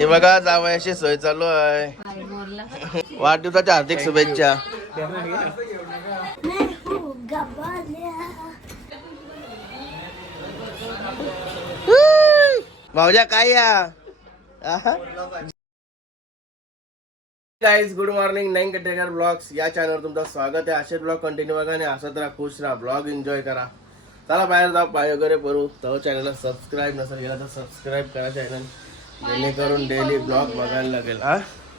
हे बघा जावयाची सोय चालू आहे. वाढदिवसाच्या हार्दिक शुभेच्छा. भाऊजा काय या? गाईज गुड मॉर्निंग नाईन कटेकर ब्लॉग्स या चॅनलवर तुमचं स्वागत आहे. असे ब्लॉग कंटिन्यू बघा आणि असत राहा खुश राहा ब्लॉग एन्जॉय करा. चला बाहेर जाऊ पाय वगैरे करू तो चॅनलला सबस्क्राईब नसेल गेला तर सबस्क्राईब करा चॅनल जेणेकरून डेली ब्लॉग बघायला लागेल हा?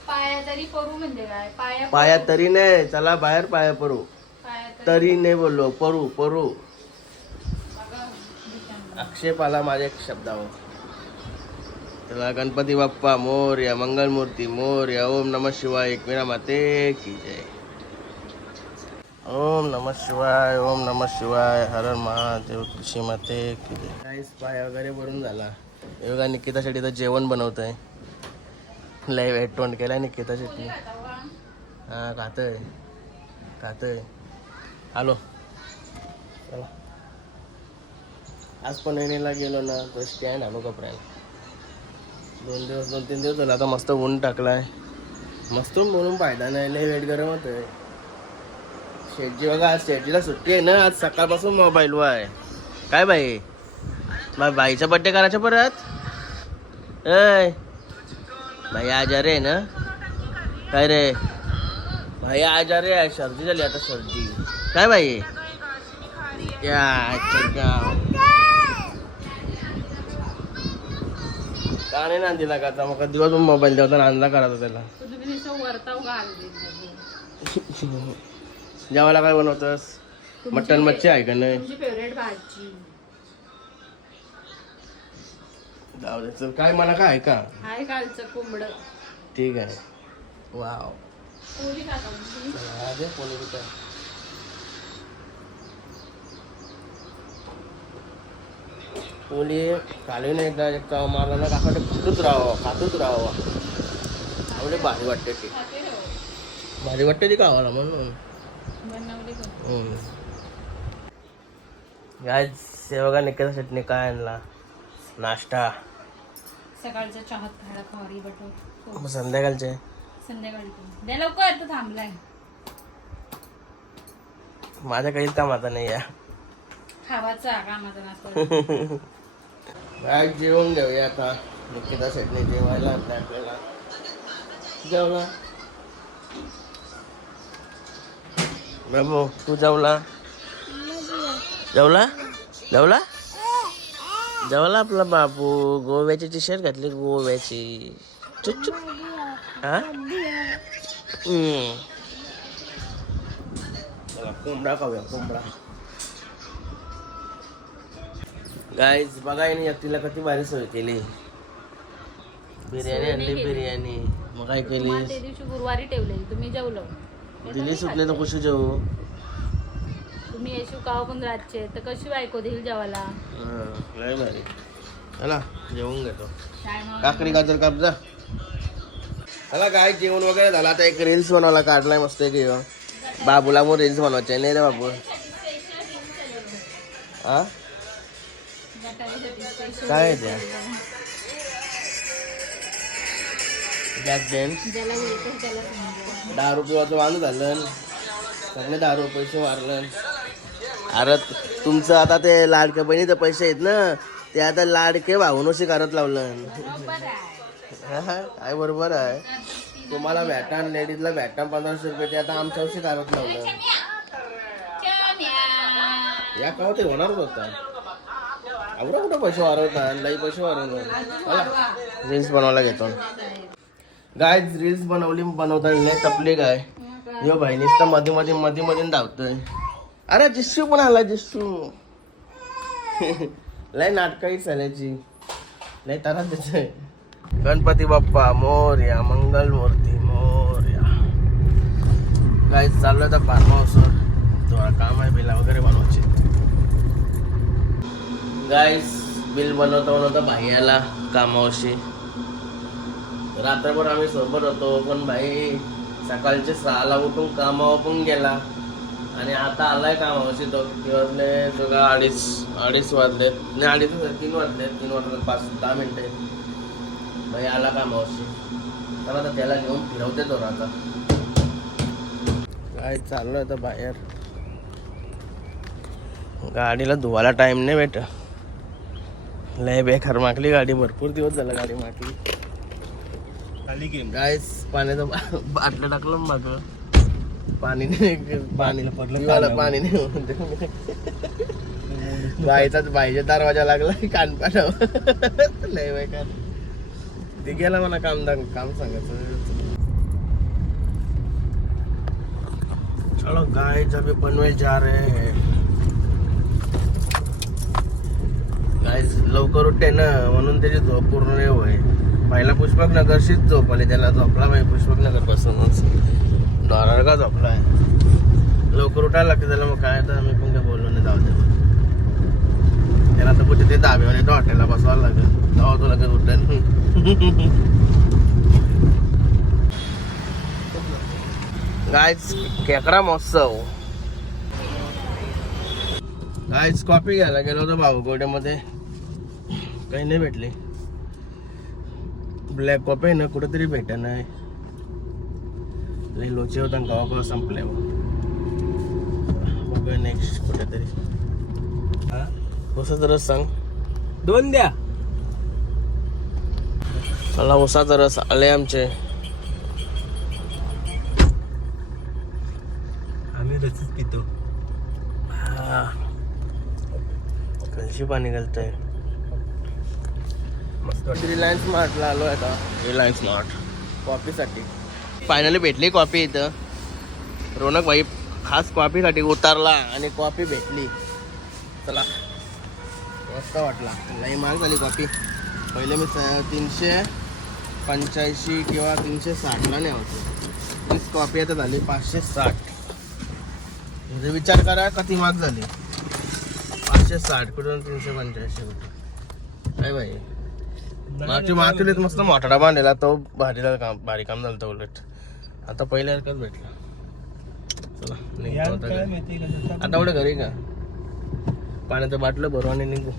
पाया तरी परू म्हणजे काय? पाया पाया तरी नाही चला बाहेर पाया पडू. तरी नाही बोललो परू परू आक्षेप आला माझ्या शब्दावर. चला गणपती बाप्पा मोर्या मंगलमूर्ती मोर्या ओम नम शिवाय एकविरा माते की जय. ओम नम शिवाय ओम नम शिवाय हर हर महादेव कृषी माते की जय. काहीच पाय वगैरे भरून झाला. हे बघा शेट्टी तर जेवण बनवत आहे लय वेट तोंड केलाय निकिता शेट्टी. हा खातोय. खातोय. हॅलो चला. आज पण येणीला गेलो ना तर स्टँड आलो कपड्याला. दोन दिवस दोन तीन दिवस झाला आता मस्त ऊन टाकलाय. मस्त म्हणून फायदा नाही लय वेट गरम होतोय. शेटजी बघा आज शेटजीला सुट्टी आहे ना आज सकाळपासून मोबाईल आहे. काय बाई? मग बाईचा बड्डे करायचा परत? ऐ भाई आजारी आहे ना? काय रे? भाई आजारी आहे सर्दी झाली आता सर्दी. काय अच्छा का नाही ना दिला का आता मग दिवस मोबाईल देवता आणला करायचा त्याला. जेवायला काय बनवतस? मटन मच्छी आहे का नाही? तुमची फेवरेट भाजी. जाऊ दे. चल काय मला काय का कालचं कोंबड. ठीक आहे. वाव. पोरी खाता म्हणजे चला, दे. पोळी खाली नाही एकदा एक चाव मारला ना काका ते खातच राहावं खातच राहावं. आवडे भारी वाटते ते. खाते हो. भारी वाटते ती गावाला म्हणून. बनवले कोण? गाय सेवगा निकेता चटणी काय आणला? नाश्ता. सकाळच्या चहात खायला खारी बटर मग संध्याकाळचे? संध्याकाळी पण. द्या लवकर तर थांबलाय. माझ्या काहीच कामाचा नाही या. खावाचा कामाचा नाश्ता काय जेवण घेऊया आता. निकिता चटणी जेवायला आणलं आपल्याला. जेवला? बाबू तू जेवला? जेवला? जेवला? जेवला आपला बाबू गोव्याची टी शर्ट घातली गोव्याची चुप चुप हा हम्म. चला कोंबडा खाऊया कोंबडा गाईज बघा यांनी एकटीला किती भारी सोय केली बिर्याणी आणली बिर्याणी मग काय केली तुम्हाला ते दिवशी गुरुवारी ठेवलेली तुम्ही जेवलो दिली सुटले तर कशी जेवू तुम्ही येशू काव पण रातचे तर कशी बायको देईल जेवायला? हं, लय भारी. चला जेवून घेतो? काकरी गाजर कापजा चला काय जेवण वगैरे झालं? आता एक रील्स बनवला काढलाय मस्त की ह्यो. बाबूला मग रील्स बनवायचे नाही रे बाबू. हा? काय आहे ते. दहा रुपये माणूस झालं. सगळे दहा रुपये पैसे मारलं अरे तुमचं आता ते लाडक्या बहिणीचे पैसे आहेत ना ते आता लाडके भाऊनशी करत लावलं. काय बरोबर आहे. तुम्हाला भेटान लेडीजला भेटान पंधराशे रुपये ते आता आमच्याशी करत लावलं. या का ते होणारच होता एवढा कुठं पैसे वाढवता लई पैसे वाढवतात रील्स बनवायला घेतो. गाय रील्स बनवली बनवता नाही तपली काय यो भाई नुसतं मध्ये मध्ये मध्ये मध्ये धावतोय. अरे जिस्सू पण आला जिस्सू. लय नाटकही चालायची लय तारा त्याच गणपती बाप्पा मोर्या मंगल मूर्ती मोर्या. काय चाललोय तर फार्म हाऊसवर थोडा काम आहे बिला वगैरे बनवायची. गाईस बिल बनवता बनवता भाई आला कामावशी. रात्रभर आम्ही सोबत होतो पण भाई सकाळचे सहाला उठून कामावर पण गेला. आणि आता आलाय कामावशी तो किती वाजले तो का अडीच अडीच वाजलेत नाही अडीच वाजले, तीन वाजले. तीन वाजले पाच दहा मिनिटे भाई आला का मावशी चला आता त्याला घेऊन फिरवते तो आता काय चाललोय आता बाहेर? गाडीला धुवायला टाइम नाही भेट लय बेकार मागली गाडी. भरपूर दिवस झाला गाडी मागली. खाली गेम. काय पाण्याचं बाटलं टाकलं माग. पाणी नाही पाणी. पडलं पाण्यावर. पाणी नाही. बाईचाच बाईच्या दरवाजा लागला कानपाटावर. लय बेकार ते गेला मला काम काम सांगायचं. चलो गाय जब पनवेल जा रहे हैं. गाय लवकर उठते ना म्हणून त्याची झोप पूर्ण नाही होय पहिला पुष्पक नगरशीच झोप आली त्याला झोपला पाहिजे पुष्पक नगर पासूनच. डॉलर झोपला आहे लवकर उठायला लागते त्याला मग काय तर मी पण काय बोललो नाही जाऊ दे त्याला तर पुढे ते दाबेवर येतो हॉटेलला बसवायला लागेल. जाऊ तो लगेच उठेल. गायच केकडा महोत्सव. गायच कॉफी घ्यायला गेलो होतो भाऊगोड्यामध्ये काही नाही भेटली. ब्लॅक कॉफी आहे ना कुठेतरी भेट नाही लई लोचे होता गावा गावा संपले बघूया नेक्स्ट कुठेतरी. उसाचा रस सांग. दोन द्या. चला उसाचा रस आले आमचे. आम्ही रसीच पितो. कशी पाणी घालतंय. मस्त. रिलायन्स स्मार्टला आलो आता. रिलायन्स स्मार्ट कॉफीसाठी फायनली भेटली कॉफी इथं. रोनक भाई खास कॉफीसाठी उतरला आणि कॉफी भेटली. चला. मस्त वाटला. लई महाग झाली कॉफी. पहिले मी तीनशे पंच्याऐंशी किंवा तीनशे साठला नाही होतो. तीच कॉफी आता झाली पाचशे साठ. म्हणजे विचार करा किती महाग झाली. पाचशे साठ कुठून तीनशे पंच्याऐंशी कुठं काय भाई? मागची मागच्या मस्त मोठाडा बांधलेला तो भारीला काम भारी काम झालं उलट. आता पहिल्यासारखंच भेटला. चला निघतो आता एवढं घरी का? पाण्याचं बाटलं भरू आणि निघू.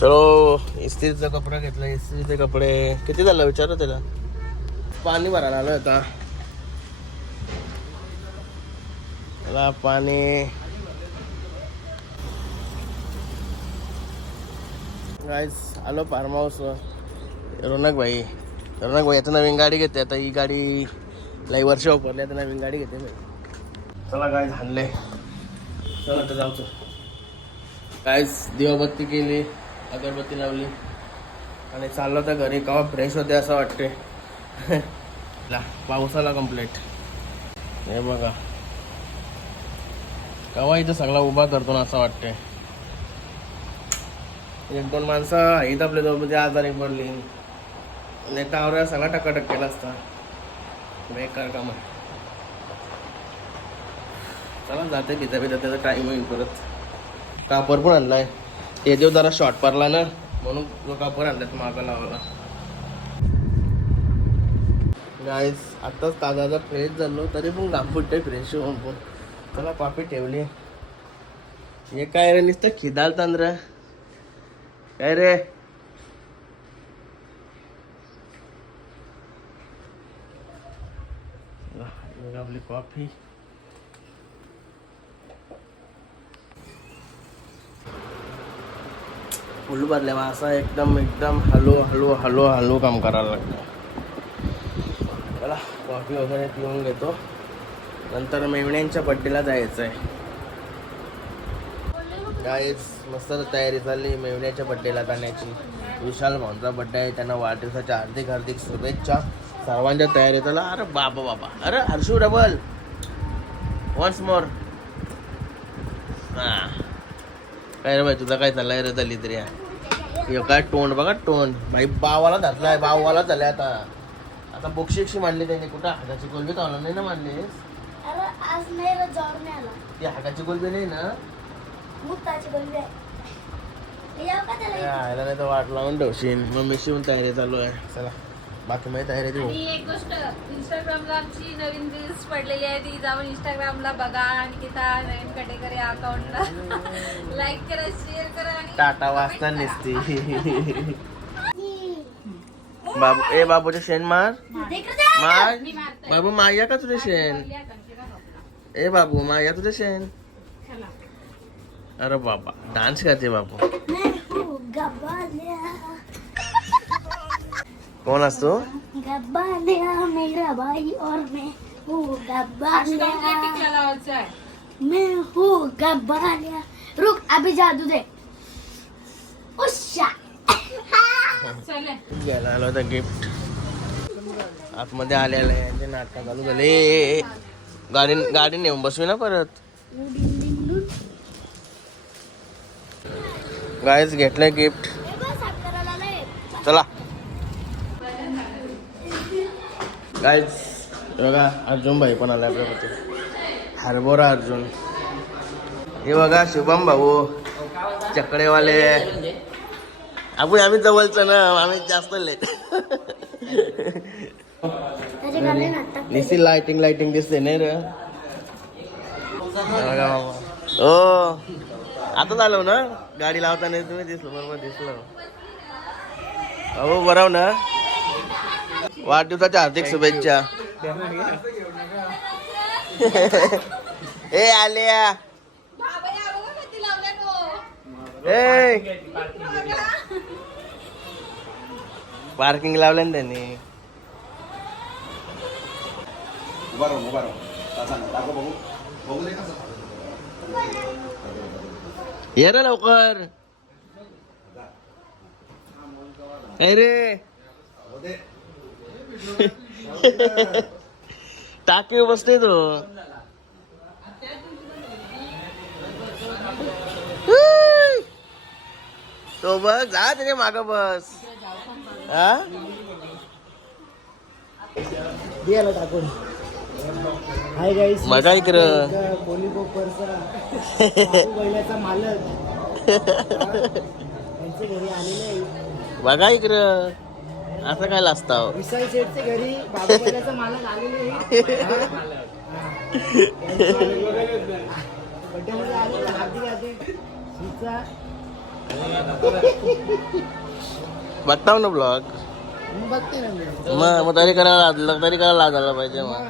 चलो इस्त्रीचा कपडा घेतला इस्त्रीचे कपडे. किती झालं? विचारा त्याला. पाणी भरायला आलं आता. त्याला पाणी. गाईस आलो फार्म हाऊस रोनक भाई. तर भाई आता नवीन गाडी घेते आता ही गाडी लई वर्ष वापरली आता नवीन गाडी घेते मी. चला काय झाले चला आता जाऊच कायच दिवाबत्ती केली अगरबत्ती लावली. आणि चाललो तर घरी केव्हा फ्रेश होते असं वाटते ला पाऊस आला कंप्लीट हे बघा. केव्हा इथं सगळा उभा करतो ना असं वाटते एक दोन माणसं आहेत आपल्या जवळ म्हणजे आजारी पडली. नाही टावर सगळा टकाटक केला असता. बेकार काम आहे. चला जाते तिथं बी त्याचा टाईम होईल परत. कापर पण आणलाय. ते देव जरा शॉर्ट पडला ना म्हणून तो कापर आणलाय मागा लावायला. गाईस आत्ताच ताजा फ्रेश झालो तरी पण घाम फ्रेश होऊन पण चला कॉफी ठेवली. हे काय रे नुसतं खिदाल तांद्र काय रे चला, बघा आपली कॉफी. फुल भरल्या असा एकदम एकदम हलू हलू हलू हलू काम करायला लागतं चला कॉफी वगैरे पिऊन घेतो. नंतर मेवण्यांच्या बड्डेला जायचं आहे गाईज मस्त तयारी चालली मेवण्याच्या बड्डेला जाण्याची. विशाल भाऊंचा बड्डे आहे त्यांना वाढदिवसाच्या हार्दिक हार्दिक शुभेच्छा. सर्वांच्या तयारी झाला अरे बाबा बाबा. अरे हर्षू डबल वन्स मोर हा. काय रे भाई तुझा काय चाललाय रे दलित रे? हे काय तोंड बघा तोंड. भाई बावाला धरलाय बावाला झालाय आता. आता बोक्षिक्षी मांडली त्यांनी. कुठं? हाताची कोलबी चावला नाही ना मांडलीस अरे आज नाही रे जॉब नाही आला. ती हाताची कोलबी नाही ना? यायला नाही तर वाट लावून ठेवशील. मग मी शिवून तयारी चालू आहे. चला. बाकी माहिती तयारी देऊ आणि एक गोष्ट इंस्टाग्रामला आमची नवीन रील्स पडलेली आहे ती जाऊन इंस्टाग्रामला बघा आणि तिथं नवीन कटेकरी अकाउंटला लाईक करा शेअर करा आणि टाटा वाचता नसती. बाबू ए बाबूचे शेण मार. मार. मी मारते बाबू माया का तुझे शेण? ए बाबू माया तुझे शेण? अरे बाबा डान्स करते बाबू. हूँ कोण असतो गब्बालिया मेरा भाई और मैं हूँ मैं हूँ गब्बालिया रुक अभी जादू दे घ्यायला आलो होता गिफ्ट आतमध्ये आलेलं आहे यांचे नाटक चालू झाले. गाडी गाडी नेऊन बसवी ना परत. गायच घेतलंय गिफ्ट चला. गायच बघा अर्जुन भाई पण आला आपल्याकडे हरभरा अर्जुन. हे बघा शुभम भाऊ. चकडेवाले. आपण आम्ही जवळचं ना आम्ही जास्त लेट निसी लाइटिंग लाइटिंग दिसते नाही रे. ओ आता झालो ना? गाडी लावताना तुम्ही दिसलो बरोबर दिसलो. अहो बराव ना? वाढदिवसाच्या हार्दिक शुभेच्छा. ए आल्या. ए. पार्किंग लावलं ना त्यांनी. ये रे लवकर. काय रे. टाकी बसते तो तो बघ जा त्याच्या माग बस. हा? टाकून. हाय गाईस मजा बैलाचा मालक. त्यांच्या घरी आलेले बघा इकडं. असं काय लाजताव विशाल शेठच्या घरी मालक आलेले बड्डेमध्ये आले हार्दिक हार्दिक शुभेच्छा. बघताव ना ब्लॉग? बघते ना मी. मग मग तरी करायला लाजलं तरी करायला लाजायला पाहिजे मग.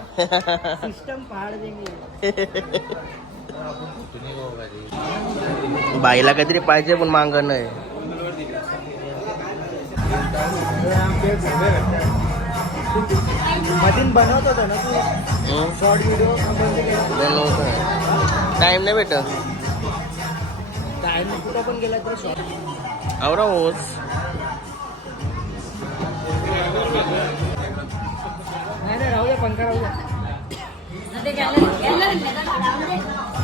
सिस्टम पहाड देंगे बाईला काहीतरी पाहिजे पण मांग नाही. मधीन बनवत होता ना तू. शॉर्ट व्हिडिओ टाइम नाही भेटत. टाइम कुठं पण गेला तर शॉर्ट आवरा होच नाही नाही राहू द्या पंखा राहू द्या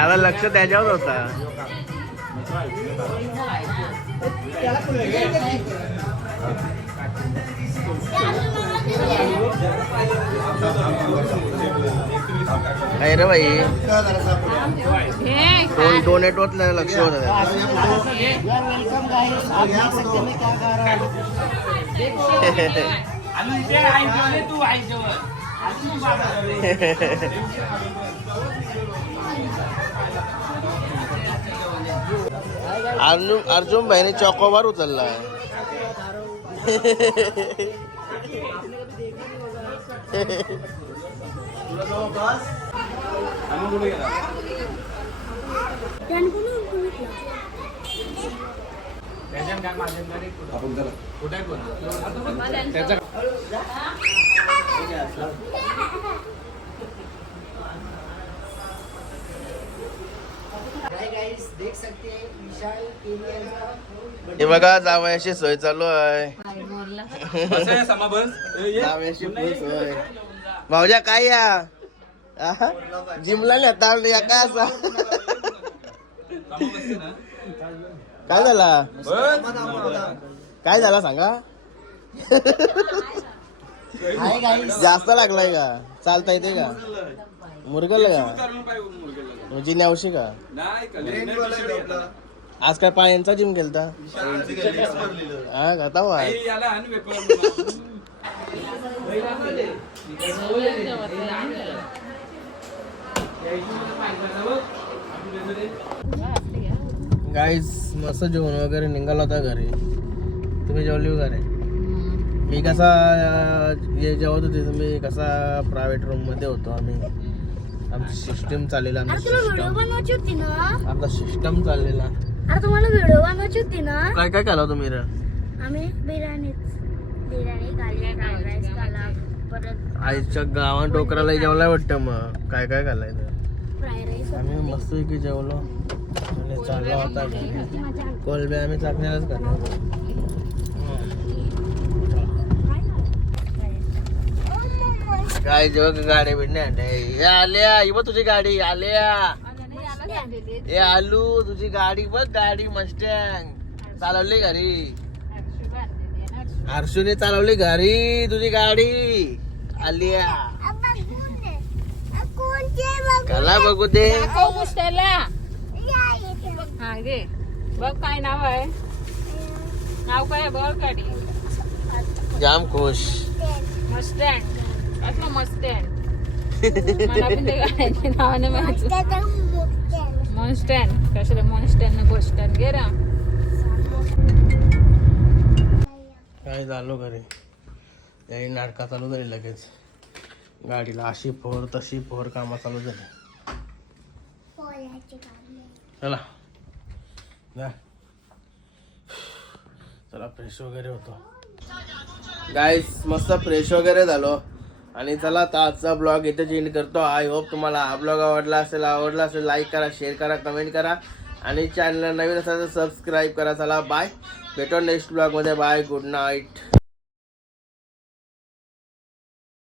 त्याला लक्ष त्याच्यावर होता. काय रे हे दोन डोनेट होत नाही लक्ष होत यार अर्जुन अर्जुन भाईने चौकोबार उचलला त्याने हैं हे बघा जावयाची सोय चालू आहे. सोय. भाऊजा काय या? जिमला नेता या काय असा? काय झाला? काय झाला सांगा? हाय गाइस जास्त लागलाय का? चालता येते का? मुरगल का? म्हणजे न्यावशी का? आज काय पायांचा जिम केलता हा का तवा गाईस मस्त जेवण वगैरे निघाला होता घरी. तुम्ही जेवली वगैरे मी कसा अं, हे जेवत होते तुम्ही कसा प्रायव्हेट रूममध्ये होतो आम्ही. आमची सिस्टम चाललेला अरे तुला व्हिडिओ सिस्टम बनवायची होती ना? आमचा सिस्टम चाललेला अरे तुम्हाला व्हिडिओ बनवायची होती ना? काय काय केला तुम्ही रे आम्ही बिर्याणीच. बिर्याणी खाल्ली फ्राईड राईस खाल्ला. परत आईच्या गावात डोकराला जेवलाय वाटतं मग. काय काय खाल्लाय ते? फ्राईड राईस आम्ही मस्त की जेवलो. आणि चालला होता कोलबे आम्ही चाकण्यालाच करणार काय जेव्हा गाडी भेटणे आल्या ही बघ तुझी गाडी. आल्या. ए आलू तुझी गाडी बघ गाडी मस्टँग चालवली घरी. हर्षूने चालवली घरी तुझी गाडी. आलिया. कला बघू दे हा घे बघ काय नाव आहे. नाव काय आहे बघ गाडी. जाम खुश. मस्टँड कसलं मस्टँड मला पण ते गाड्याचे नाव नाही माहिती मॉन्स्टँड कशाला मॉन्स्टँड बस स्टँड घे रा काय झालो घरी त्याही नाटका चालू झाली लगेच गाडीला अशी फोर तशी फोर कामं चालू झाली चला. चला फ्रेश वगैरे होतो गाईस मस्त फ्रेश वगैरे झालो आणि चला तर आजचा ब्लॉग इथे एंड करतो. आय होप तुम्हाला हा ब्लॉग आवडला असेल आवडला असेल लाईक करा शेअर करा कमेंट करा. आणि चॅनलला नवीन असेल तर सबस्क्राईब करा. चला बाय भेटो नेक्स्ट ब्लॉगमध्ये बाय गुड नाईट